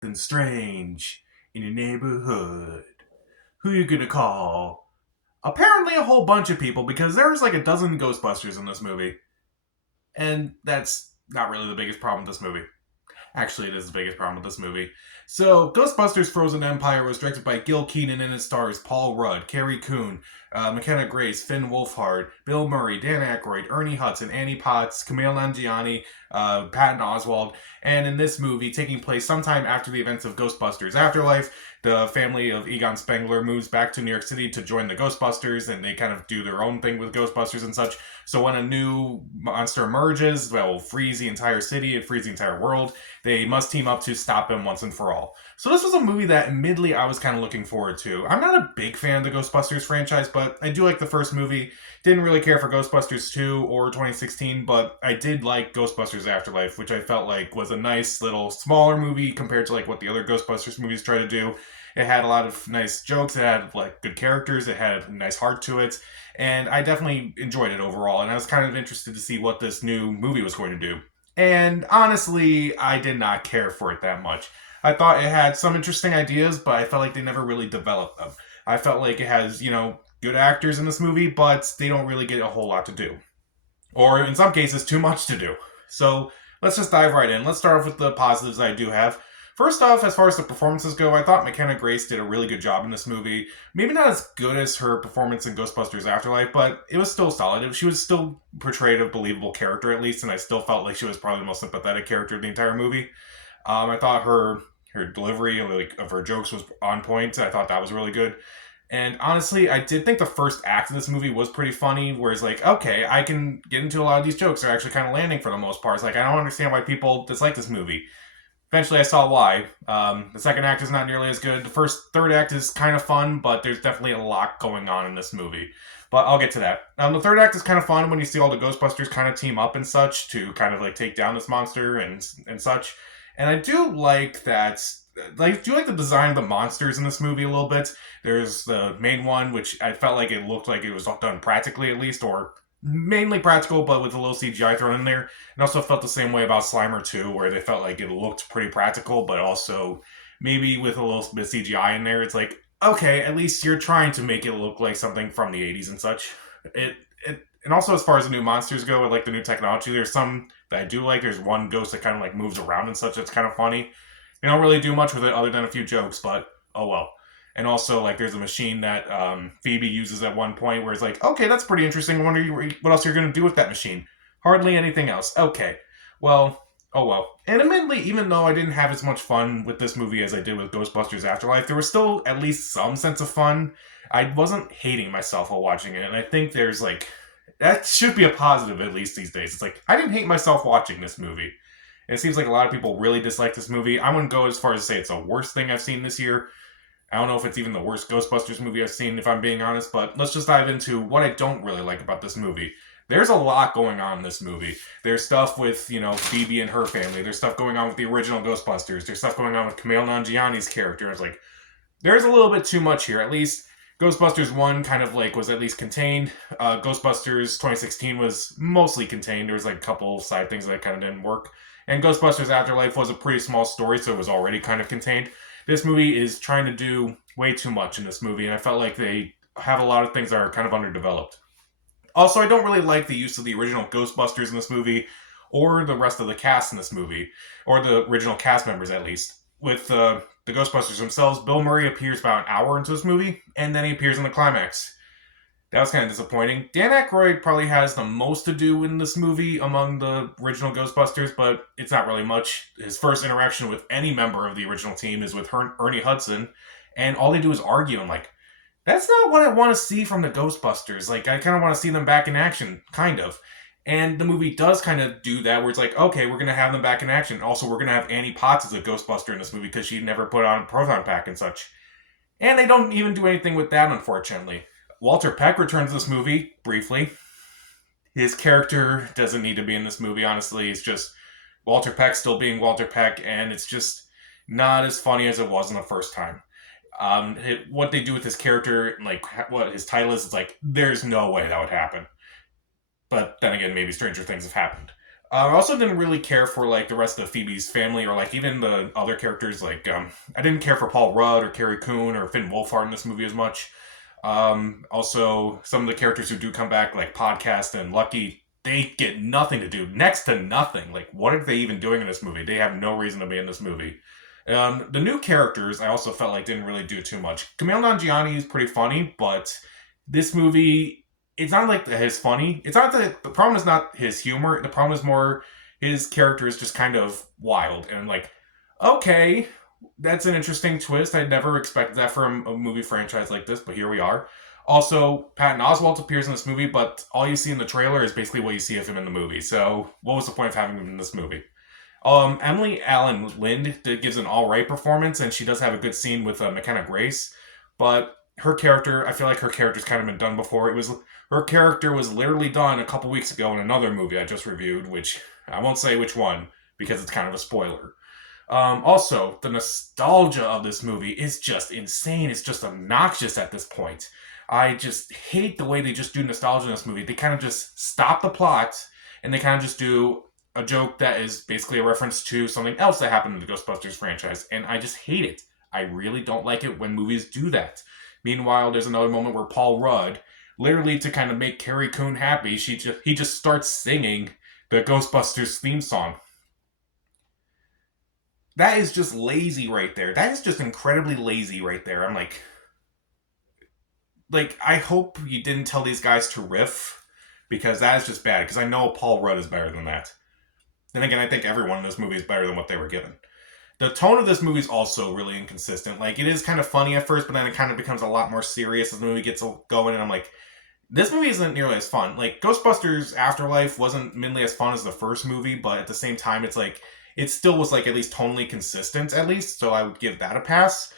something strange in your neighborhood. Who you gonna call? Apparently a whole bunch of people because there's like a dozen Ghostbusters in this movie. And that's not really the biggest problem with this movie. Actually, it is the biggest problem with this movie. So, Ghostbusters Frozen Empire was directed by Gil Kenan and it stars Paul Rudd, Carrie Coon, McKenna Grace, Finn Wolfhard, Bill Murray, Dan Aykroyd, Ernie Hudson, Annie Potts, Camille Nanjiani, Patton Oswalt. And in this movie, taking place sometime after the events of Ghostbusters Afterlife, the family of Egon Spengler moves back to New York City to join the Ghostbusters, and they kind of do their own thing with Ghostbusters and such. So when a new monster emerges, that will freeze the entire city and freeze the entire world, they must team up to stop him once and for all. So this was a movie that admittedly I was kind of looking forward to. I'm not a big fan of the Ghostbusters franchise, but I do like the first movie. Didn't really care for Ghostbusters 2 or 2016, but I did like Ghostbusters Afterlife, which I felt like was a nice little smaller movie compared to like what the other Ghostbusters movies try to do. It had a lot of nice jokes, it had like good characters, it had a nice heart to it, and I definitely enjoyed it overall, and I was kind of interested to see what this new movie was going to do. And honestly, I did not care for it that much. I thought it had some interesting ideas, but I felt like they never really developed them. I felt like it has, good actors in this movie, but they don't really get a whole lot to do. Or in some cases, too much to do. So let's just dive right in. Let's start off with the positives I do have. First off, as far as the performances go, I thought McKenna Grace did a really good job in this movie. Maybe not as good as her performance in Ghostbusters Afterlife, but it was still solid. She was still portrayed a believable character at least, and I still felt like she was probably the most sympathetic character of the entire movie. I thought her delivery of her jokes was on point. I thought that was really good. And honestly, I did think the first act of this movie was pretty funny, where it's like, okay, I can get into a lot of these jokes. They're actually kind of landing for the most part. It's like, I don't understand why people dislike this movie. Eventually, I saw why. The second act is not nearly as good. The third act is kind of fun, but there's definitely a lot going on in this movie. But I'll get to that. The third act is kind of fun when you see all the Ghostbusters kind of team up and such to kind of like take down this monster and such. And I do like that. I do like the design of the monsters in this movie a little bit. There's the main one, which I felt like it looked like it was done practically at least, or mainly practical, but with a little CGI thrown in there. And also felt the same way about Slimer 2, where they felt like it looked pretty practical, but also maybe with a little bit of CGI in there. It's like, okay, at least you're trying to make it look like something from the 80s and such. And also as far as the new monsters go, with like the new technology, there's some that I do like. There's one ghost that kind of like moves around and such. That's kind of funny. They don't really do much with it other than a few jokes, but oh well. And also, like, there's a machine that Phoebe uses at one point where it's like, okay, that's pretty interesting. I wonder what else you're going to do with that machine. Hardly anything else. Okay. Well, oh well. And admittedly, even though I didn't have as much fun with this movie as I did with Ghostbusters Afterlife, there was still at least some sense of fun. I wasn't hating myself while watching it, and I think there's like, that should be a positive at least these days. It's like, I didn't hate myself watching this movie. And it seems like a lot of people really dislike this movie. I wouldn't go as far as to say it's the worst thing I've seen this year. I don't know if it's even the worst Ghostbusters movie I've seen, if I'm being honest, but let's just dive into what I don't really like about this movie. There's a lot going on in this movie. There's stuff with, Phoebe and her family. There's stuff going on with the original Ghostbusters. There's stuff going on with Kumail Nanjiani's character. It's like, there's a little bit too much here. At least Ghostbusters 1 kind of like was at least contained. Ghostbusters 2016 was mostly contained. There was like a couple side things that kind of didn't work. And Ghostbusters Afterlife was a pretty small story, so it was already kind of contained. This movie is trying to do way too much in this movie, and I felt like they have a lot of things that are kind of underdeveloped. Also, I don't really like the use of the original Ghostbusters in this movie, or the rest of the cast in this movie, or the original cast members at least. With the Ghostbusters themselves, Bill Murray appears about an hour into this movie, and then he appears in the climax. That was kind of disappointing. Dan Aykroyd probably has the most to do in this movie among the original Ghostbusters, but it's not really much. His first interaction with any member of the original team is with Ernie Hudson, and all they do is argue. I'm like, that's not what I want to see from the Ghostbusters. Like, I kind of want to see them back in action, kind of. And the movie does kind of do that, where it's like, okay, we're going to have them back in action. Also, we're going to have Annie Potts as a Ghostbuster in this movie because she never put on a proton pack and such. And they don't even do anything with that, unfortunately. Walter Peck returns to this movie, briefly. His character doesn't need to be in this movie, honestly. It's just Walter Peck still being Walter Peck, and it's just not as funny as it was in the first time. What they do with his character, like what his title is, it's like, there's no way that would happen. But then again, maybe stranger things have happened. I also didn't really care for like the rest of Phoebe's family or like even the other characters. Like I didn't care for Paul Rudd or Carrie Coon or Finn Wolfhard in this movie as much. Also, some of the characters who do come back, like Podcast and Lucky, they get nothing to do, next to nothing. Like, what are they even doing in this movie? They have no reason to be in this movie. The new characters, I also felt like didn't really do too much. Camille Nanjiani is pretty funny, but this movie, it's not like his funny. It's not that the problem is not his humor. The problem is more his character is just kind of wild and like, okay, that's an interesting twist. I never expected that from a movie franchise like this, but here we are. Also, Patton Oswalt appears in this movie, but all you see in the trailer is basically what you see of him in the movie. So, what was the point of having him in this movie? Emily Allen Lind gives an all right performance, and she does have a good scene with McKenna Grace. But her character, I feel like her character's kind of been done before. It was her character was literally done a couple weeks ago in another movie I just reviewed, which I won't say which one because it's kind of a spoiler. Also, the nostalgia of this movie is just insane. It's just obnoxious at this point. I just hate the way they just do nostalgia in this movie. They kind of just stop the plot and they kind of just do a joke that is basically a reference to something else that happened in the Ghostbusters franchise, and I just hate it. I really don't like it when movies do that. Meanwhile, there's another moment where Paul Rudd, literally to kind of make Carrie Coon happy, he just starts singing the Ghostbusters theme song. That is just lazy right there. That is just incredibly lazy right there. I'm like I hope you didn't tell these guys to riff because that is just bad. Because I know Paul Rudd is better than that. Then again, I think everyone in this movie is better than what they were given. The tone of this movie is also really inconsistent. Like, it is kind of funny at first, but then it kind of becomes a lot more serious as the movie gets going. And I'm like, this movie isn't nearly as fun. Like, Ghostbusters Afterlife wasn't nearly as fun as the first movie, but at the same time, it's like, it still was like at least tonally consistent, at least. So I would give that a pass.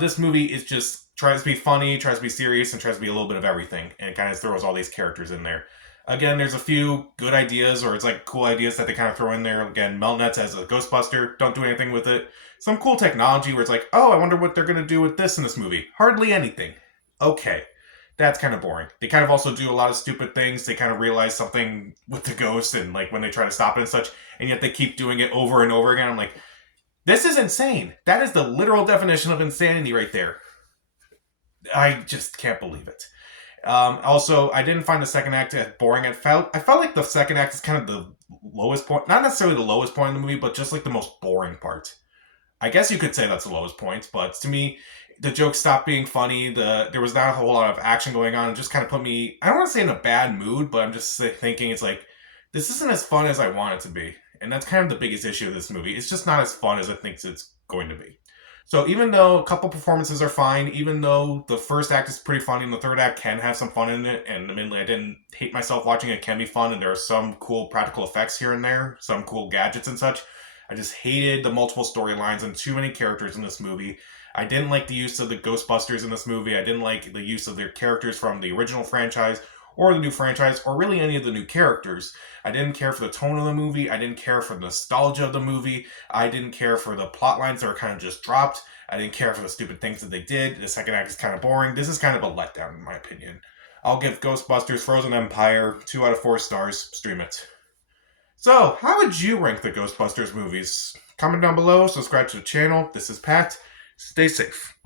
This movie is just tries to be funny, tries to be serious, and tries to be a little bit of everything. And it kind of throws all these characters in there. Again, there's a few good ideas, or it's like cool ideas that they kind of throw in there. Again, Melnetz as a Ghostbuster, don't do anything with it. Some cool technology where it's like, oh, I wonder what they're going to do with this in this movie. Hardly anything. Okay, that's kind of boring. They kind of also do a lot of stupid things. They kind of realize something with the ghost and like when they try to stop it and such, and yet they keep doing it over and over again. I'm like, this is insane. That is the literal definition of insanity right there. I just can't believe it. Also, I didn't find the second act boring. I felt like the second act is kind of the lowest point. Not necessarily the lowest point in the movie, but just like the most boring part. I guess you could say that's the lowest point, but to me, the jokes stopped being funny. There was not a whole lot of action going on. It just kind of put me, I don't want to say in a bad mood, but I'm just thinking it's like, this isn't as fun as I want it to be. And that's kind of the biggest issue of this movie. It's just not as fun as I think it's going to be. So even though a couple performances are fine, even though the first act is pretty funny and the third act can have some fun in it, and admittedly I didn't hate myself watching it, can be fun, and there are some cool practical effects here and there, some cool gadgets and such, I just hated the multiple storylines and too many characters in this movie. I didn't like the use of the Ghostbusters in this movie. I didn't like the use of their characters from the original franchise or the new franchise or really any of the new characters. I didn't care for the tone of the movie. I didn't care for the nostalgia of the movie. I didn't care for the plot lines that were kind of just dropped. I didn't care for the stupid things that they did. The second act is kind of boring. This is kind of a letdown, in my opinion. I'll give Ghostbusters Frozen Empire 2 out of 4 stars. Stream it. So, how would you rank the Ghostbusters movies? Comment down below, subscribe to the channel. This is Pat. Stay safe.